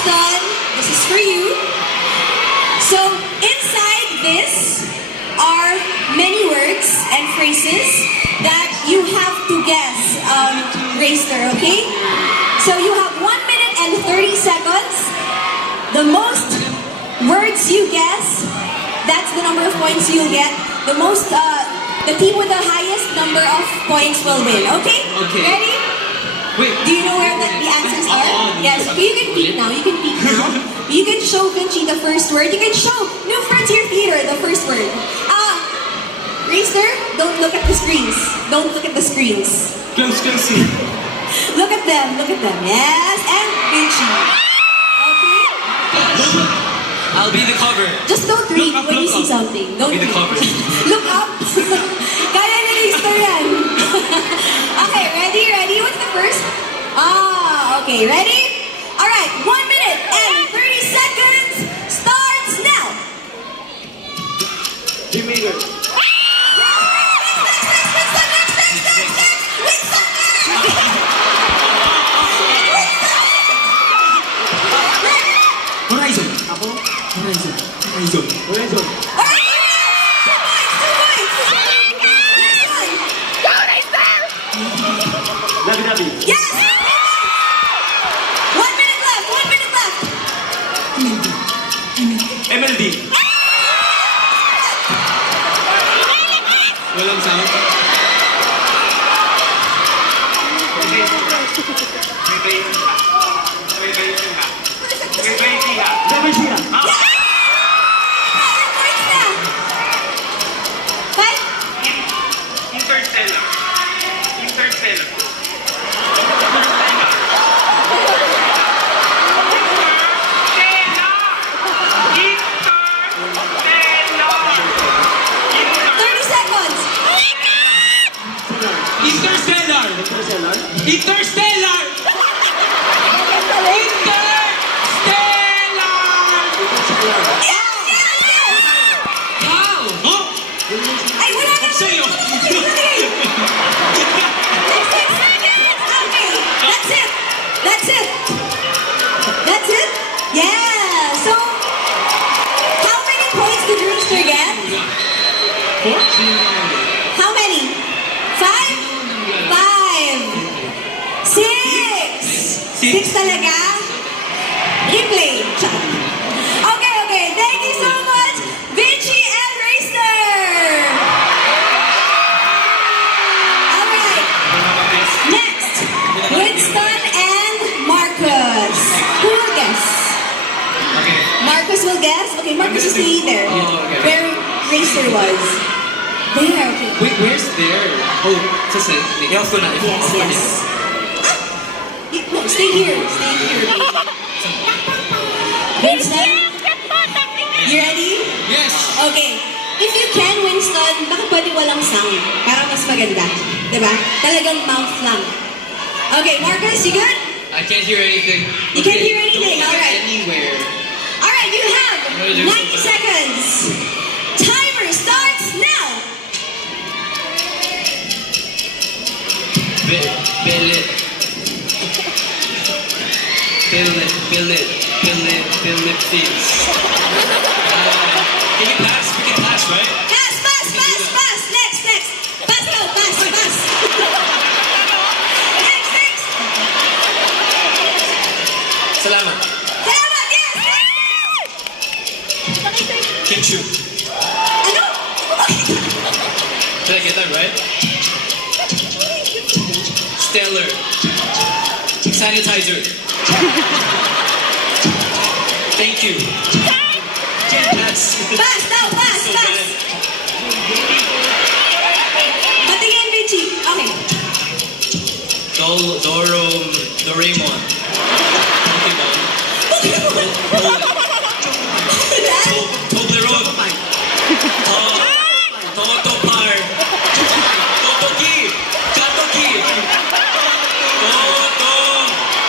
Winston, this is for you. So, inside this are many words and phrases that you have to guess, Racer, okay? So you have 1 minute and 30 seconds. The most words you guess, that's the number of points you'll get. The team with the highest number of points will win, okay? Okay. Ready? Wait. Do you know where the answers are? Yes, okay, you can peek now. You can peek now. You can show Vinci the first word. You can show New Frontier Theater the first word. Racer, don't look at the screens. Don't look at the screens. Close. Look at them. Yes, and Vinci. Okay? I'll be the cover. Just don't read Look up, when you look see up. something. Don't Be the read. cover. Look up. Kaya ni Racer yan. Okay, ready? What's the first? Okay, ready? Alright, 1 minute and 30 seconds starts now. G-Maker. Horizon. Ako? Horizon. Labi-labi. Yes! 1 minute left. MLD. Walang sound. Never see ya. Points na. 5? Interstellar. Interstellar! How? Huh? Ay, wala na. Sa'yo. Okay, that's it. Yeah, so, how many points did Rooster get? 4? How many? 5? 6! 6 talaga? Replay. Okay. Thank you so much, Vinci and Racer! Alright. Next, Winston and Marcus. Who will guess? Okay. Marcus will guess? Okay, Marcus is there. Oh, okay. Where Racer was. There, okay. Wait, where's there? Oh, sa i-off ko na. Yes. No, stay here. Winston, you ready? Yes! Okay. If you can, Winston, baka pwede walang sound. Para mas maganda. Diba? Talagang mouth lang. Okay, Marcus, you good? I can't hear anything. You can't hear anything, Don't alright. Anywhere. Alright, you have 90 seconds. Timer starts now. Philippines. Can you pass? We can pass, right? Pass. Next. Pass now, pass. Next. Salamat. Yes. Kinchu. Ano? Did I get that right? Stellar. Sanitizer. Thank you. Pass. Pass. Patingin, Vinci. Okay. Doraemon. Toblerone. Totopar. Totoki.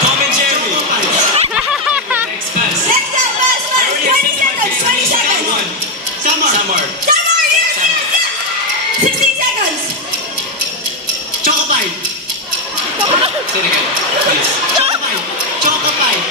Tom and Jerry. Next pass. Next up, pass. 20 seconds. Samar. Samar, yes. 16 seconds. Chocopie. Say it again, please. Chocopie.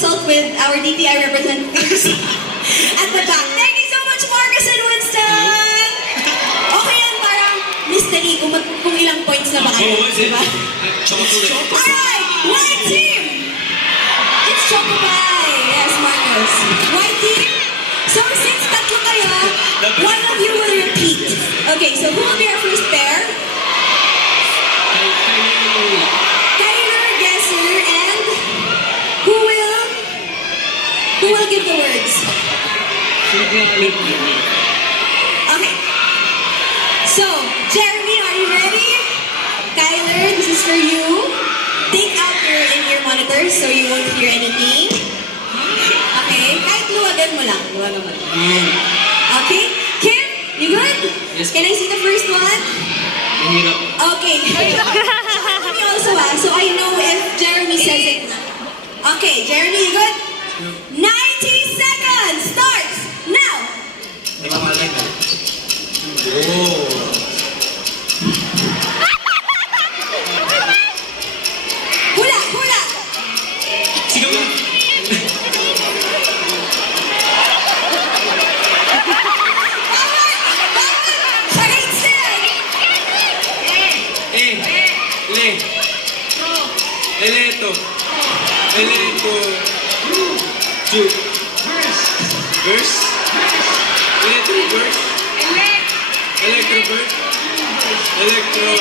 consult with our DTI representatives at the back. Thank you so much, Marcus and Winston! Okay yan, parang mystery kung ilang points na ba kayo. Oh, was it? Diba? Chocolate. Alright, white team! It's Chocopie! Yes, Marcos. White team? So since tatlo kayo, one of you will repeat. Okay, so who will be our first pair? Tyler, Gesser, and who will give the words? Okay. So, Jeremy, are you ready? Kyler, this is for you. Take out your in-ear monitors so you won't hear anything. Okay? Kahit luwagan mo lang. Luwagan mo lang. Okay? Kim, you good? Yes. Can I see the first one? Mahirap. Okay. Me also so I know if Jeremy says it. Okay, Jeremy, you good? 90 seconds starts now. Nakamalay na. Oh. Hula, hula. Sige mo. Eleto. Verse. Electro.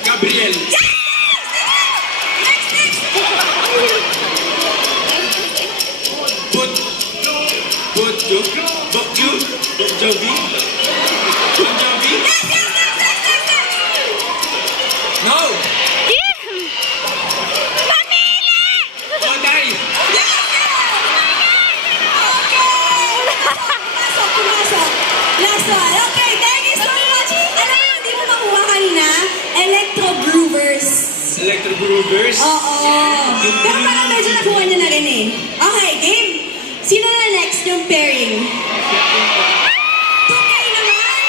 Gabriel. Bon Jovi. No. Oday. Last one. Okay, thank you so much. Alam mo, hindi mo makuha kanina. Electro Groovers. Oo. Pero parang medyo nakuha niya na rin eh. Okay, game. Sino na next yung pairing? 2K naman?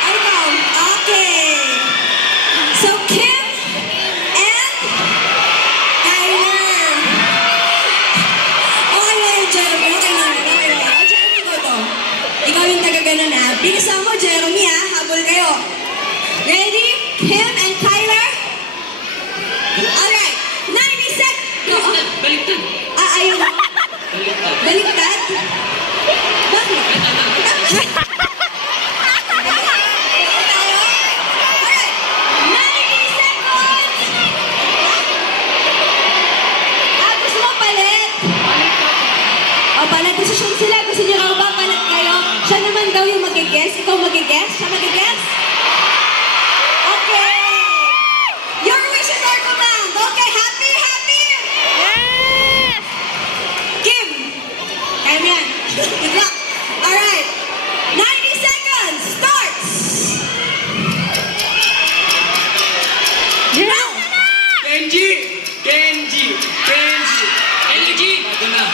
Ay, ikaw. Okay. So, Kim and Tyler. Okay na yun, Jeremy. Okay na yun. Jeremy, ikaw to. Ikaw yung taga-ganon ha. Bilisan mo, Jeremy ha. Habol kayo. Ready? Kim and Tyler? Alright. 90 seconds. Baliktad. Ayaw mo? Baliktad? Bakit? Alright. 90 seconds. Gusto mo palit? O, palit. Desisyon sila. Gusto niyo raw ba palit kayo? Siya naman daw yung mag-guess. Ikaw mag-guess? Siya mag-guess? Okay. Your wishes are command. Okay, happy? Kim. Kaya mo yan. Good luck. Alright. 90 seconds. Starts. Now. Kenji. Energy. Ito na.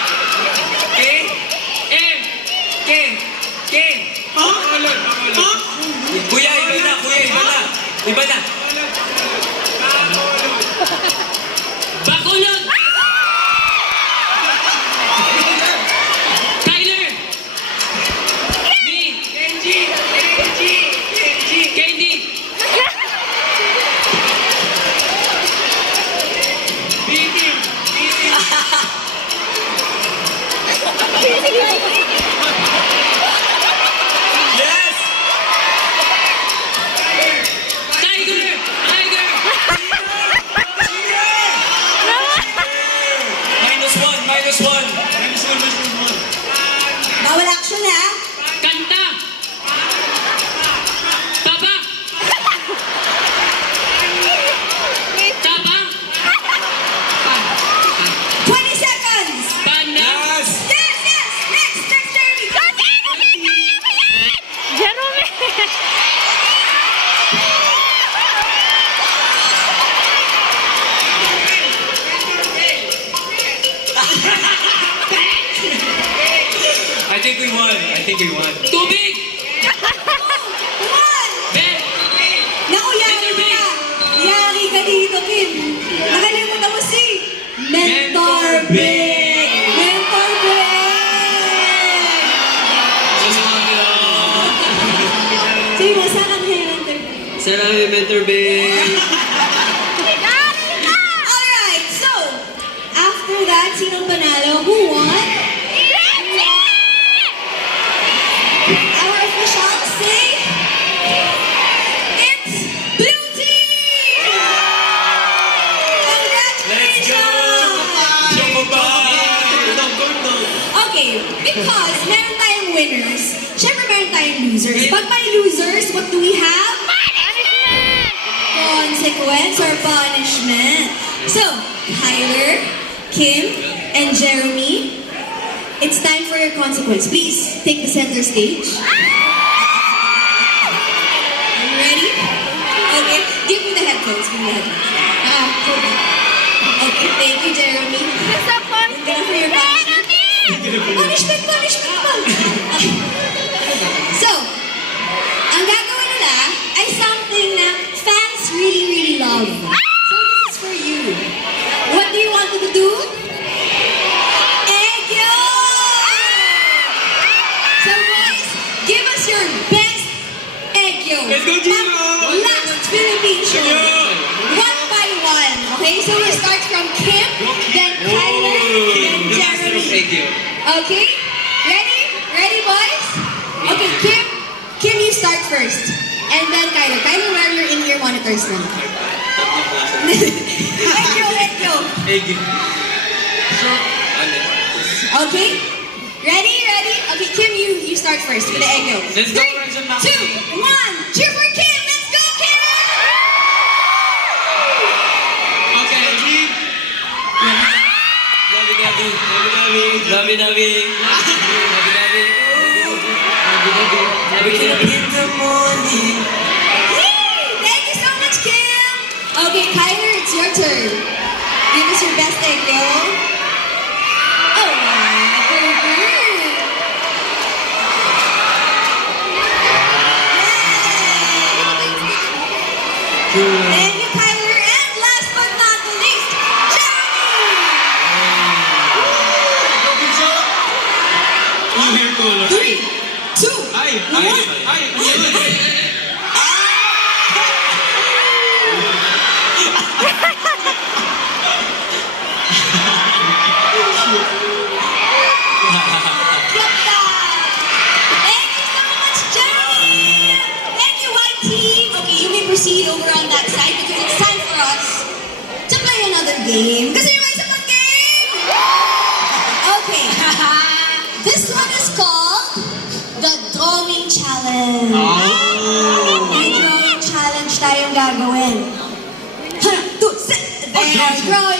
K. Pangalan. Kuya think we won. Tubig! One! Ben! Naku, yari ka! Yari ka dito, Kim! Nakalimutan mo si Mentor Big! Mentor Big! Susunod nila. Sabi mo, saan ang kay Mentor Big? Sana kami Mentor Ben. Alright, so, after that, sinong panalo? Who won? Our officials say, it's Blue Team! Let's go! Congratulations! Okay, because meron tayong winners, syempre meron tayong losers. Pag may losers, what do we have? Consequence or punishment. So, Tyler, Kim, and Jeremy, it's time for your consequence. Please, take the center stage. Are you ready? Okay, give me the headphones. Give me the headphones. Okay, thank you, Jeremy. Gonna for your punishment. Punishment pa! So, ang gagawin nila ay something na fans really love. So this is for you. What do you want to do? Egg yolk! So guys, give us your best egg yolk. Let's go, Gino! Pang last Philippine show. One by one. Okay, so we start from Kim, then Tyler, then Jeremy. Okay? Ready? Ready, boys? Okay, Kim, you start first. And then Kyler. Kyler, wear your in-ear monitors now. Egg yolk. Egg. Okay? Ready? Okay, Kim, you start first with the egg yolk. Let's go, 3, Ransom 2, 1. Cheer for Kim! Let's go, Kim! Okay, G. Lovey-dovey. In the morning. Yay! Thank you so much, Kim! Okay, Kyler, it's your turn. Give us your best egg yolk. Oh, wow. Perfect. Thank you, Kyler. And last but not the least, Jeremy! 3, 2, 1. Thank you so much, Jeremy! Thank you, white team! Okay, you may proceed over on that side because it's time for us to play another game. Kasi may isa pang game! Okay. This one is called the Drawing Challenge. May drawing challenge tayong gagawin. 1, 2, 3. There, drawing